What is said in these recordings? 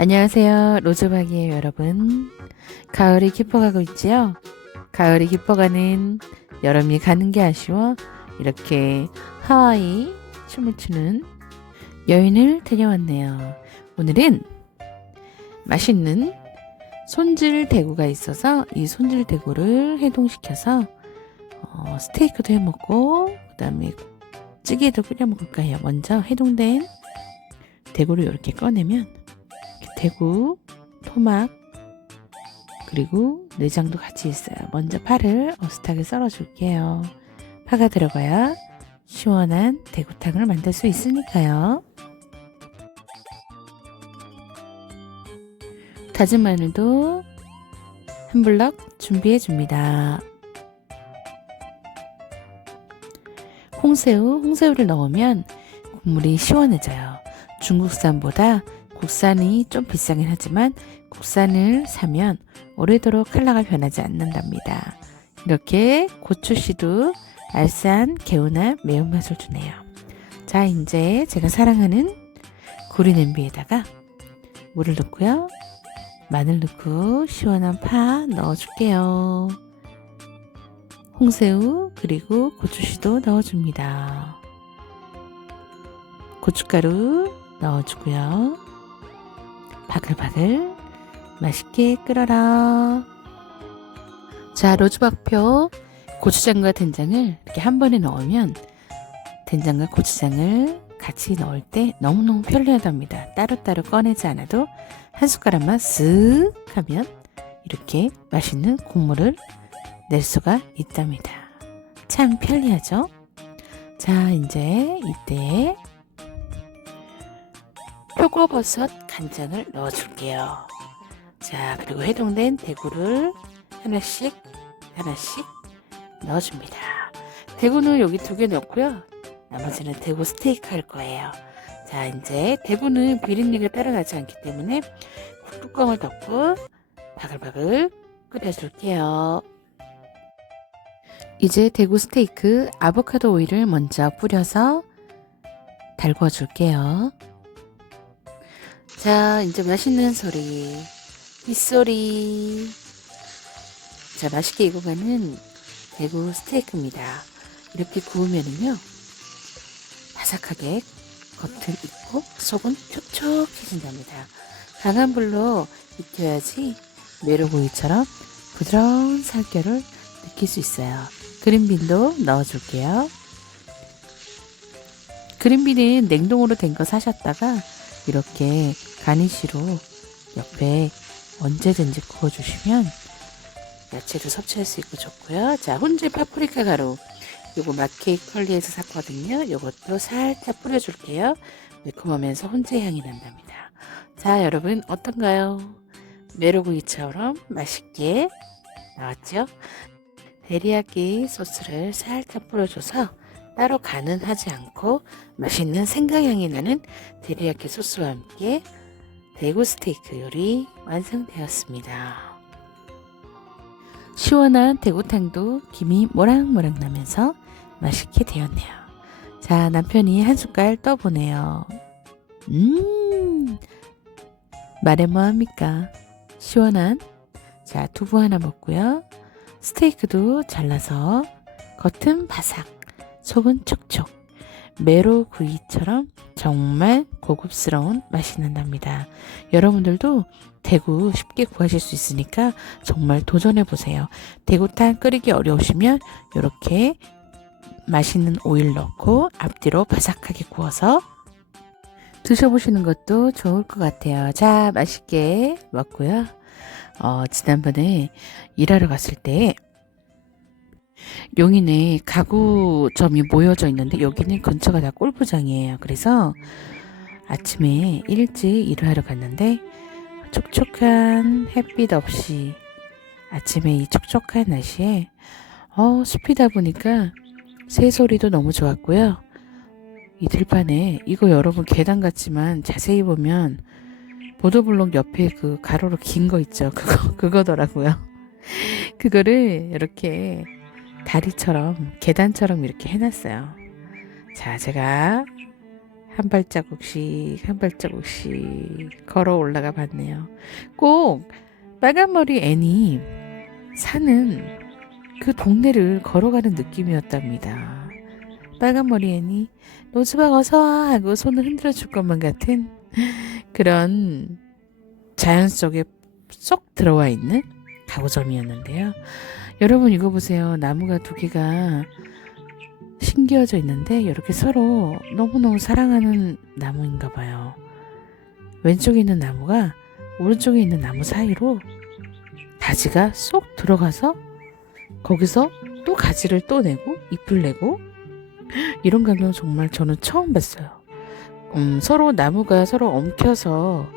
안녕하세요. 로즈박이에요, 여러분. 가을이 깊어가고 있지요? 가을이 깊어가는 여름이 가는 게 아쉬워 이렇게 하와이 춤을 추는 여인을 데려왔네요. 오늘은 맛있는 손질 대구가 있어서 이 손질 대구를 해동시켜서 어, 스테이크도 해 먹고 그다음에 찌개도 끓여 먹을까요? 먼저 해동된 대구를 이렇게 꺼내면 대구, 토막 그리고 내장도 같이 있어요. 먼저 파를 어슷하게 썰어줄게요. 파가 들어가야 시원한 대구탕을 만들 수 있으니까요. 다진 마늘도 한 블럭 준비해 줍니다. 홍새우, 홍새우를 넣으면 국물이 시원해져요. 중국산보다 국산이 좀 비싸긴 하지만 국산을 사면 오래도록 컬러가 변하지 않는답니다. 이렇게 고추씨도 알싸한 개운한 매운맛을 주네요. 자, 이제 제가 사랑하는 구리 냄비에다가 물을 넣고요. 마늘 넣고 시원한 파 넣어줄게요. 홍새우 그리고 고추씨도 넣어줍니다. 고춧가루 넣어주고요. 바글바글 맛있게 끓여라. 자, 로즈박표 고추장과 된장을 이렇게 한 번에 넣으면 된장과 고추장을 같이 넣을 때 너무너무 편리하답니다. 따로따로 꺼내지 않아도 한 숟가락만 쓱 하면 이렇게 맛있는 국물을 낼 수가 있답니다. 참 편리하죠? 자, 이제 이때 표고버섯 간장을 넣어줄게요. 자, 그리고 해동된 대구를 하나씩, 하나씩 넣어줍니다. 대구는 여기 두 개 넣고요. 나머지는 대구 스테이크 할 거예요. 자, 이제 대구는 비린내가 따로 나지 않기 때문에 뚜껑을 덮고 바글바글 끓여줄게요. 이제 대구 스테이크 아보카도 오일을 먼저 뿌려서 달궈 줄게요. 자, 이제 맛있는 소리. 빗소리. 자, 맛있게 익어가는 대구 스테이크입니다. 이렇게 구우면은요, 바삭하게 겉은 익고 속은 촉촉해진답니다. 강한 불로 익혀야지 메로구이처럼 부드러운 살결을 느낄 수 있어요. 그린빈도 넣어줄게요. 그린빈은 냉동으로 된 거 사셨다가 이렇게 가니쉬로 옆에 언제든지 구워주시면 야채도 섭취할 수 있고 좋고요. 자, 훈제 파프리카 가루. 요거 마케이크 컬리에서 샀거든요. 요것도 살짝 뿌려줄게요. 매콤하면서 훈제 향이 난답니다. 자, 여러분 어떤가요? 메로구이처럼 맛있게 나왔죠? 데리야끼 소스를 살짝 뿌려줘서 따로 간은 하지 않고 맛있는 생강향이 나는 데리야끼 소스와 함께 대구 스테이크 요리 완성되었습니다. 시원한 대구탕도 김이 모락모락 나면서 맛있게 되었네요. 자, 남편이 한 숟갈 떠보네요. 음, 말해 뭐합니까? 시원한, 자, 두부 하나 먹고요. 스테이크도 잘라서 겉은 바삭, 속은 촉촉, 메로 구이처럼 정말 고급스러운 맛이 난답니다. 여러분들도 대구 쉽게 구하실 수 있으니까 정말 도전해 보세요. 대구탕 끓이기 어려우시면 이렇게 맛있는 오일 넣고 앞뒤로 바삭하게 구워서 드셔보시는 것도 좋을 것 같아요. 자, 맛있게 먹고요. 어, 지난번에 일하러 갔을 때 용인에 가구점이 모여져 있는데 여기는 근처가 다 골프장이에요. 그래서 아침에 일찍 일을 하러 갔는데 촉촉한 햇빛 없이 아침에 이 촉촉한 날씨에 어, 숲이다 보니까 새소리도 너무 좋았고요. 이 들판에 이거 여러분 계단 같지만 자세히 보면 보도블록 옆에 그 가로로 긴 거 있죠. 그거 그거더라고요. 그거를 이렇게 다리처럼 계단처럼 이렇게 해놨어요. 자, 제가 한 발자국씩 한 발자국씩 걸어 올라가 봤네요. 꼭 빨간머리 애니 사는 그 동네를 걸어가는 느낌이었답니다. 빨간머리 애니 노즈박 어서와 하고 손을 흔들어 줄 것만 같은 그런 자연 속에 쏙 들어와 있는 가구점이었는데요. 여러분 이거 보세요. 나무가 두 개가 신기어져 있는데 이렇게 서로 너무너무 사랑하는 나무인가 봐요. 왼쪽에 있는 나무가 오른쪽에 있는 나무 사이로 가지가 쏙 들어가서 거기서 또 가지를 또 내고 잎을 내고 이런 광경 정말 저는 처음 봤어요. 음, 서로 나무가 서로 엉켜서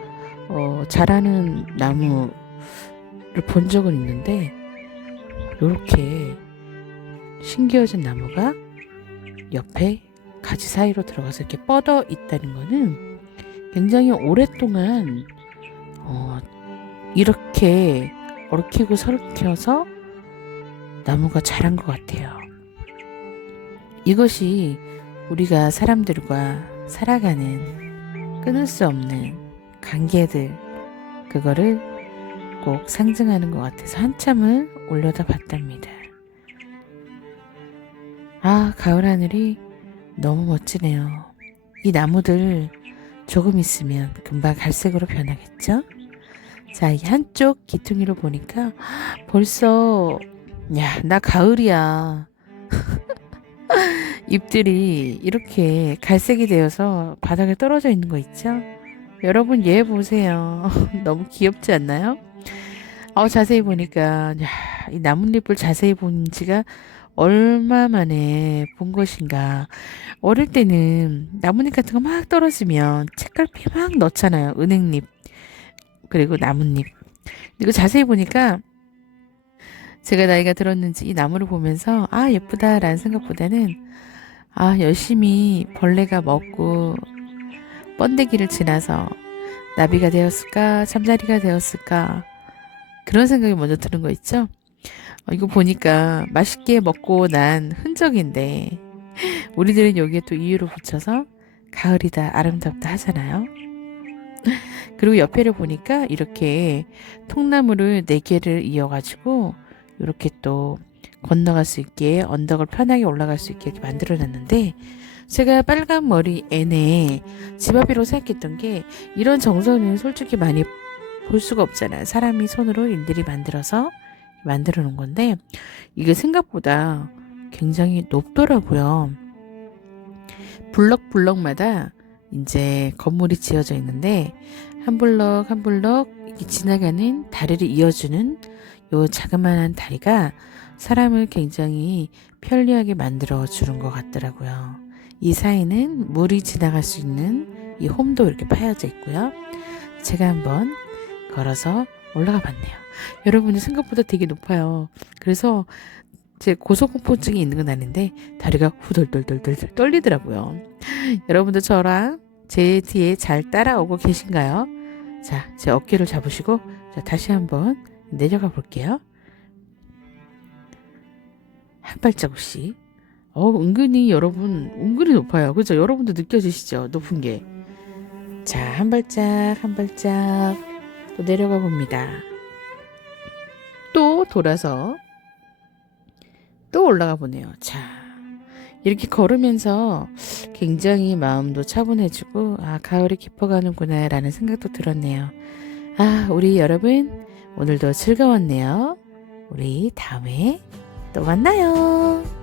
어, 자라는 나무를 본 적은 있는데 이렇게 신기어진 나무가 옆에 가지 사이로 들어가서 이렇게 뻗어 있다는 거는 굉장히 오랫동안 어, 이렇게 얽히고 설켜서 나무가 자란 것 같아요. 이것이 우리가 사람들과 살아가는 끊을 수 없는 관계들 그거를 꼭 상징하는 것 같아서 한참을 올려다 봤답니다. 아, 가을 하늘이 너무 멋지네요. 이 나무들 조금 있으면 금방 갈색으로 변하겠죠? 자, 이 한쪽 기퉁이로 보니까 벌써 야, 나 가을이야. 잎들이 이렇게 갈색이 되어서 바닥에 떨어져 있는 거 있죠? 여러분 얘 보세요. 너무 귀엽지 않나요? 어, 자세히 보니까 야, 이 나뭇잎을 자세히 본 지가 얼마 만에 본 것인가. 어릴 때는 나뭇잎 같은 거 막 떨어지면 책갈피 막 넣잖아요. 은행잎. 그리고 나뭇잎. 이거 자세히 보니까 제가 나이가 들었는지 이 나무를 보면서 아, 예쁘다라는 생각보다는 아, 열심히 벌레가 먹고 번데기를 지나서 나비가 되었을까, 잠자리가 되었을까, 그런 생각이 먼저 드는 거 있죠? 어, 이거 보니까 맛있게 먹고 난 흔적인데, 우리들은 여기에 또 이유를 붙여서 가을이다, 아름답다 하잖아요. 그리고 옆에를 보니까 이렇게 통나무를 네 개를 이어가지고 이렇게 또 건너갈 수 있게 언덕을 편하게 올라갈 수 있게 만들어 놨는데 제가 빨간 머리 애네 집 앞이라고 생각했던 게 이런 정서는 솔직히 많이 볼 수가 없잖아요. 사람이 손으로 일일이 만들어서 만들어 놓은 건데 이게 생각보다 굉장히 높더라고요. 블럭 블럭마다 이제 건물이 지어져 있는데 한 블럭 한 블럭 지나가는 다리를 이어주는 요 자그마한 다리가 사람을 굉장히 편리하게 만들어 주는 것 같더라고요. 이 사이는 물이 지나갈 수 있는 이 홈도 이렇게 파여져 있고요. 제가 한번 걸어서 올라가 봤네요. 여러분이 생각보다 되게 높아요. 그래서 제 고소공포증이 있는 건 아닌데 다리가 후덜덜덜덜 떨리더라고요. 여러분도 저랑 제 뒤에 잘 따라오고 계신가요? 자, 제 어깨를 잡으시고 자, 다시 한번 내려가 볼게요. 한 발자국씩. 어, 은근히 여러분, 은근히 높아요. 그죠? 여러분도 느껴지시죠? 높은 게. 자, 한 발짝, 한 발짝 또 내려가 봅니다. 또 돌아서 또 올라가 보네요. 자, 이렇게 걸으면서 굉장히 마음도 차분해지고, 아, 가을이 깊어가는구나, 라는 생각도 들었네요. 아, 우리 여러분, 오늘도 즐거웠네요. 우리 다음에 또 만나요.